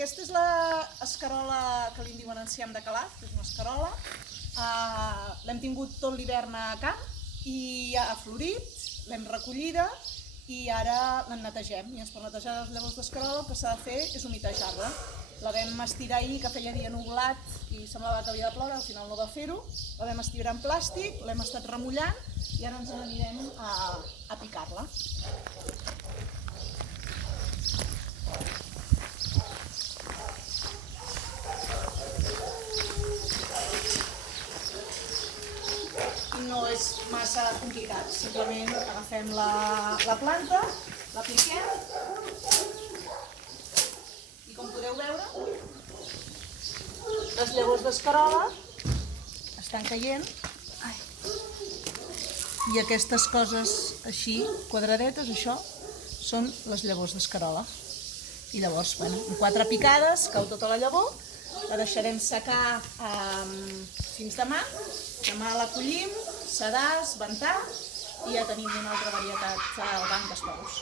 Aquesta és l'escarola que li diuen enciam de Calaf, que és una escarola. L'hem tingut tot l'hivern a camp i ha florit, l'hem recollida i ara la netegem. I per netejar les llavors d'escarola el que s'ha de fer és humitejar-la. La vam estirar ahir, que feia dia nublat i semblava que havia de ploure, al final no va fer-ho. La vam estirar en plàstic, l'hem estat remullant i ara ens n'anirem a picar-la. No és massa complicat, simplement agafem la planta, la piquem i com podeu veure les llavors d'escarola estan caient i aquestes coses així quadradetes, això són les llavors d'escarola. I llavors, amb 4 picades cau tota la llavor, la deixarem secar fins demà. Demà la collim, sedar, ventar i ja tenim una altra varietat al banc d'espous.